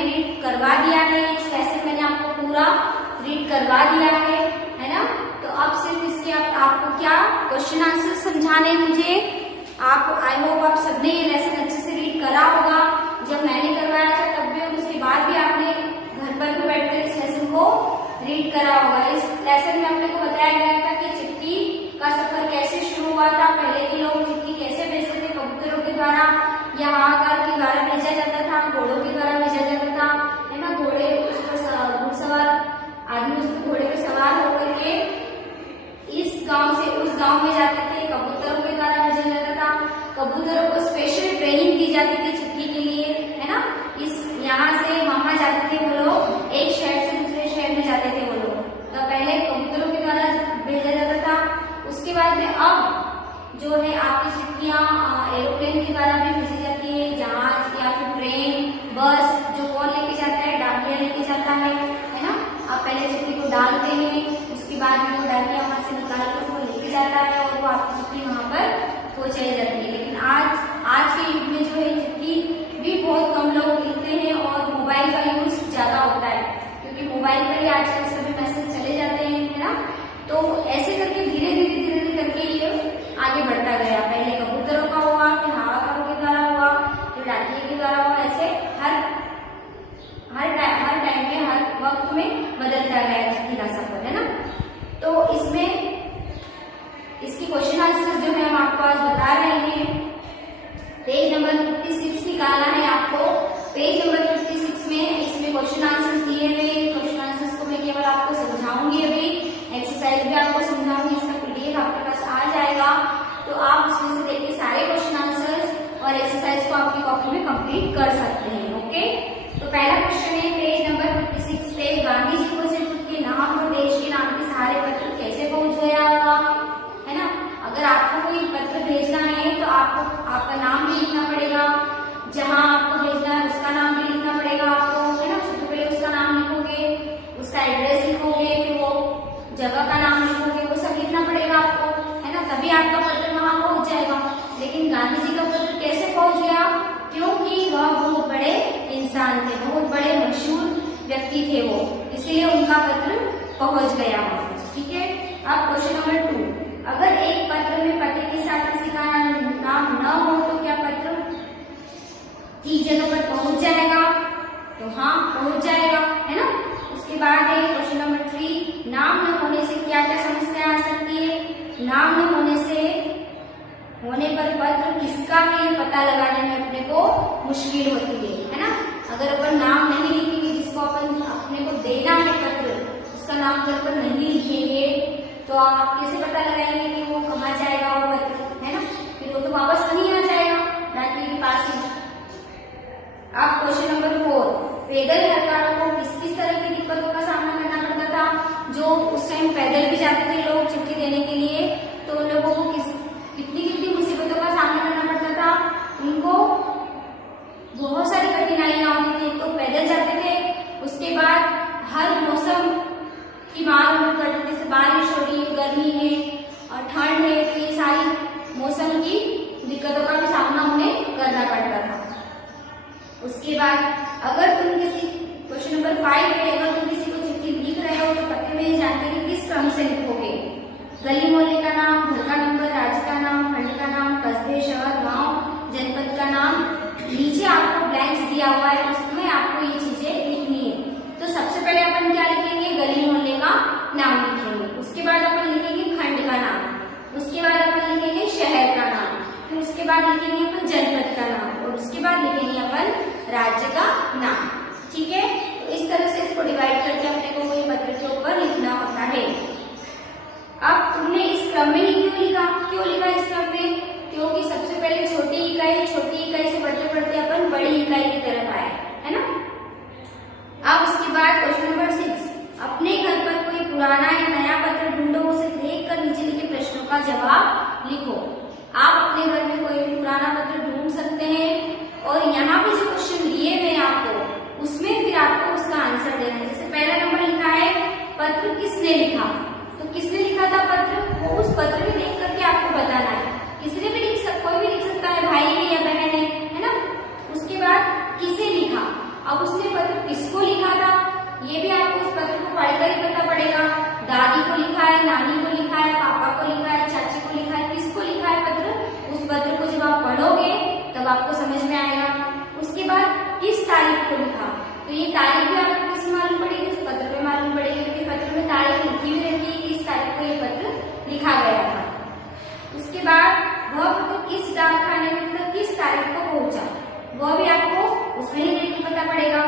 मैंने रीड करवा दिया है, इस लेसन मैंने आपको पूरा रीड करवा दिया है ना। तो अब सिर्फ इसके आपको क्या क्वेश्चन आंसर समझाने हैं मुझे। आप आई होप आप सबने ये लेसन अच्छे से रीड करा होगा। जब मैंने करवाया था तब भी और उसके बाद भी आपने घर पर भी बैठकर इस लेसन को रीड करा होगा। इस लेसन में अपने को बताया गया था कि चिट्ठी का सफर कैसे शुरू हुआ था। पहले के लोग चिट्ठी कैसे भेजते थे, कबूतरों के द्वारा या हाहाकार के द्वारा भेजा जाता था, घोड़ों के द्वारा भेजा जाता था, है ना। घोड़े उस पर घुड़सवार आदमी उस घोड़े पर सवार होकर के इस गांव से उस गांव में जाते थे, कबूतरों के द्वारा भेजा जाता था। कबूतरों को स्पेशल ट्रेनिंग दी जाती थी चिट्ठी के लिए, है ना। इस यहाँ से वहां जाते थे वो लोग, एक शहर से दूसरे शहर में जाते थे वो लोग। तो पहले कबूतरों के द्वारा भेजा जाता था। उसके बाद में अब जो है आपकी चिट्ठियां एरोप्लेन के द्वारा भी भेजी जाती है, जहाज या फिर ट्रेन, बस, जो कौन लेके जाता है, डाकिया लेके जाता है ना। आप पहले चिट्ठी को डालते हैं, उसके बाद में वो डाकिया वहां से निकाल कर वो लेके जाता है और वो आपकी चिट्ठी वहां पर पहुंचाई जाती है। लेकिन आज के युग में जो है चिट्ठी भी बहुत कम लोग लिखते हैं और मोबाइल का यूज ज्यादा होता है, क्योंकि मोबाइल पर ही आजकल सभी मैसेज चले जाते हैं, है ना। तो ऐसे करके धीरे धीरे करके ये आगे बढ़ता गया। पहले कबूतरों का हुआ, फिर हाहाकारों के द्वारा हुआ, फिर डाकिये के द्वारा हुआ। ऐसे हर टाइम में, हर वक्त में बदलता गया चिट्ठी का सफर, है ना। तो इसमें इसकी क्वेश्चन आंसर जो है हम आपको आज बता रहे हैं। पेज नंबर 56 निकालना है आपको। पेज नंबर 56 में इसमें क्वेश्चन आंसर्स दिए हुए। क्वेश्चन आंसर्स को मैं केवल आपको समझाऊंगी, अभी एक्सरसाइज भी आपको समझाऊंगी। इसका पीडीएफ आपके पास आ जाएगा, तो आप उसमें से देखिए सारे क्वेश्चन आंसर्स और एक्सरसाइज को आपकी कॉपी में कंप्लीट कर सकते हैं। ओके, तो पहला क्वेश्चन है पेज नंबर 56 पे, गांधी जी को सिर्फ उनके नाम और देश के नाम के सहारे पत्र कैसे पहुंच गया होगा, है ना। अगर आपको कोई पत्र भेजना है तो आपको आपका नाम भी लिखना पड़ेगा, जहां आपको भेजना है उसका नाम भी लिखना पड़ेगा आपको, है ना। सबसे पहले उसका नाम लिखोगे, उसका एड्रेस लिखोगे, फिर वो जगह का नाम लिखोगे, वो सब लिखना पड़ेगा आपको, है ना। तभी आपका पत्र वहां पहुंच जाएगा। लेकिन गांधी जी का पत्र कैसे पहुंच गया? क्योंकि वह बहुत बड़े इंसान थे, बहुत बड़े मशहूर व्यक्ति थे वो, इसलिए उनका पत्र पहुंच गया। ठीक है। अब क्वेश्चन नंबर 2, अगर एक पत्र में पते के साथ किसी का नाम न हो तो क्या पत्र ठीक जगह पर पहुंच जाएगा? तो हाँ, पहुंच जाएगा, है ना। उसके बाद है क्वेश्चन नंबर 3, नाम न होने से क्या क्या समस्या आ सकती है? नाम न होने पर पत्र किसका है पता लगाने में अपने को मुश्किल होती है ना। अगर अपन नाम नहीं लिखेंगे, जिसको अपन अपने को देना है पत्र, उसका नाम अगर अपन नहीं लिखेंगे तो आप कैसे पता लगाएंगे कि वो कहाँ जाएगा वो पत्र, है ना। फिर वो तो वापस नहीं आ जाएगा डाकिये के पास ही। अब क्वेश्चन नंबर 4, पैदल यात्रियों को किस किस तरह की दिक्कतों का सामना करना पड़ता था? जो उस टाइम पैदल भी जाते थे लोग चिट्ठी देने के लिए, तो उन लोगों को कितनी मुसीबतों का सामना करना पड़ता था। उनको बहुत सारी कठिनाइयां होती थी। तो पैदल जाते थे, उसके बाद हर मौसम की मार उनको करती थी, जैसे बारिश हो रही है, गर्मी है और ठंड है, तो ये सारी मौसम की दिक्कतों का भी सामना उन्हें करना पड़ता था। उसके बाद अगर तुम किसी क्वेश्चन नंबर 5 है, अगर तुम किसी को चिट्ठी लिख रहे हो तो पत्र में जानकारी किस क्रम से लिखोगे? गली मोहल्ले का नाम, घर का नंबर, राज्य का नाम, खंड का नाम, कस्बे, शहर, गांव, जनपद का नाम। नीचे आपको ब्लैंक्स दिया हुआ है, उसमें आपको ये चीजें लिखनी है। तो सबसे पहले अपन क्या लिखेंगे? गली मोहल्ले का नाम लिखेंगे। उसके बाद अपन लिखेंगे खंड का नाम, उसके बाद अपन लिखेंगे शहर का नाम, फिर उसके बाद लिखेंगे अपन जनपद का नाम और उसके बाद लिखेंगे अपन राज्य का नाम। ठीक है। तो इस तरह से इसको डिवाइड करके अपने को ये पत्र के ऊपर लिखना होता है। अब तुमने इस क्रम में ही क्यों लिखा इस क्रम में? क्योंकि सबसे पहले छोटी इकाई से बढ़ते बढ़ते अपन बड़ी इकाई की तरफ आए, है ना। अब उसके बाद क्वेश्चन नंबर 6, अपने घर पर कोई पुराना या नया पत्र ढूंढो, उसे देखकर नीचे लिखे प्रश्नों का जवाब लिखो। आप अपने घर में कोई भी पुराना पत्र ढूंढ सकते हैं और यहाँ पे जो क्वेश्चन दिए हुए हैं आपको, उसमें फिर आपको उसका आंसर देना है। जैसे पहला नंबर लिखा है पत्र किसने लिखा, तो किसने लिखा था पत्र, वो उस पत्र में देख करके आपको बताना है। किसने भी कोई भी लिख सकता है, भाई है या बहन है ना। उसके बाद किसे लिखा, अब उसने पत्र कब तो किस डाक खाने में मतलब किस तारीख को पहुंचा, वह भी आपको उसमें ही देख के पता पड़ेगा।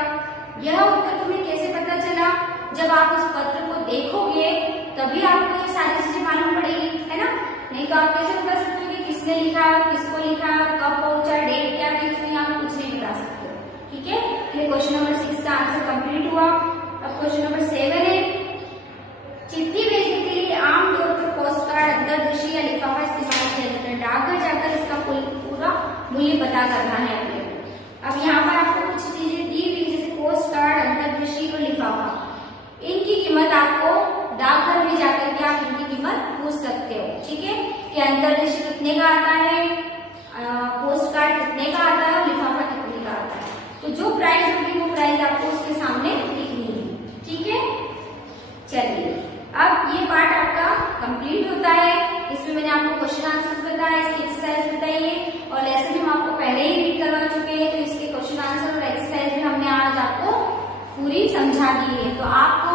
यह उत्तर तुम्हें कैसे पता चला, जब आप उस पत्र को देखोगे तभी आपको ये सारी चीजें मालूम पड़ेगी, है ना। नहीं तो आप कैसे बता सकते हो कि किसने लिखा, किसको लिखा, कब पहुंचा, डेट क्या थी, उसमें आप कुछ नहीं बता सकते हो। ठीक है, ये क्वेश्चन नंबर 6 का आंसर कंप्लीट हुआ। अब क्वेश्चन नंबर 7 है, चिट्ठी भेजने के लिए आमतौर पर पोस्ट कार्ड, अंतर्दृष्टि या लिफाफा इस्तेमाल किया जाता है। डाकघर जाकर इसका पूरा मूल्य पता करना है आपको। अब यहाँ पर आपको कुछ चीजें दी हुई जैसे पोस्ट कार्ड, अंतर्दृष्टि और लिफाफा, इनकी कीमत आपको डाकघर में जाकर के आप इनकी कीमत पूछ सकते हो। ठीक है, कि अंतर्दृष्टि कितने का आता है, पोस्ट कार्ड कितने का आता है और लिफाफा कितने का आता है। तो जो प्राइस होगी वो प्राइस आपको उसके सामने लिखनी है। ठीक है, चलिए अब ये पार्ट आपका कंप्लीट होता है। इसमें मैंने आपको क्वेश्चन आंसर्स बताया, इसकी एक्सरसाइज बताइए और लेसन हम आपको पहले ही रीड करवा चुके हैं, तो इसके क्वेश्चन आंसर और एक्सरसाइज भी हमने आज आपको पूरी समझा दी है। तो आपको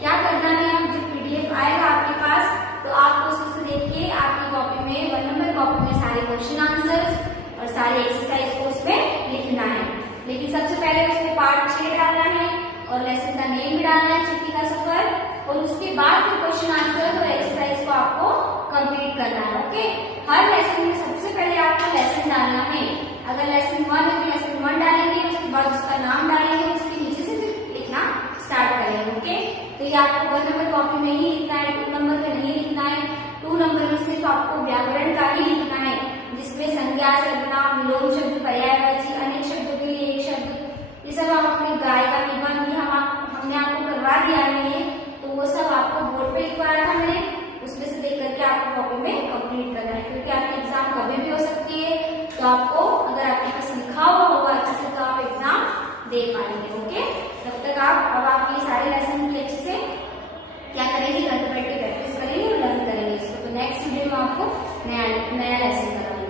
क्या करना है, अब जब पीडीएफ आएगा आपके पास तो आपको उससे देख के आपकी कॉपी में 1 नंबर कॉपी में सारे क्वेश्चन आंसर्स और सारे एक्सरसाइज को उसमें लिखना है। लेकिन सबसे पहले उसमें पार्ट 6 डालना है और लेसन का नेम भी डालना है, चिट्ठी का सफर, और उसके बाद फिर क्वेश्चन आंसर और एक्सरसाइज को आपको कंप्लीट करना है। ओके, हर लेसन में सबसे पहले आपको लेसन डालना है। अगर लेसन 1 है तो लेसन 1 डालेंगे, उसके बाद उसका नाम डालेंगे, उसके नीचे से फिर लिखना स्टार्ट करेंगे। ओके, तो ये आपको 1 नंबर कॉपी में ही लिखना है, 2 नंबर में नहीं लिखना है। 2 नंबर में सिर्फ आपको व्याकरण का ही लिखना है, जिसमें संज्ञा, सर्वनाम, विलोम शब्द, पर्यायवाची, अनेक शब्दों के लिए एक शब्द, ये सब आप अपने गायिका निबंध भी हमने आपको करवा दिया है, तो वो सब आपको बोर्ड पे लिखवाया था मैंने, उसमें से देख करके आपको कॉपी में कंप्लीट करना है, क्योंकि आपकी एग्जाम कभी भी हो सकती है। तो आपको अगर आपके पास लिखा हुआ होगा अच्छे से तो आप एग्जाम दे पाएंगे। ओके, तब तक अब आपके सारे लेसन की अच्छे से क्या करेंगे, घर पे बैठ के प्रैक्टिस करेंगे और लर्न करेंगे इसको। तो नेक्स्ट वीडियो में आपको नया लेसन कराऊंगी।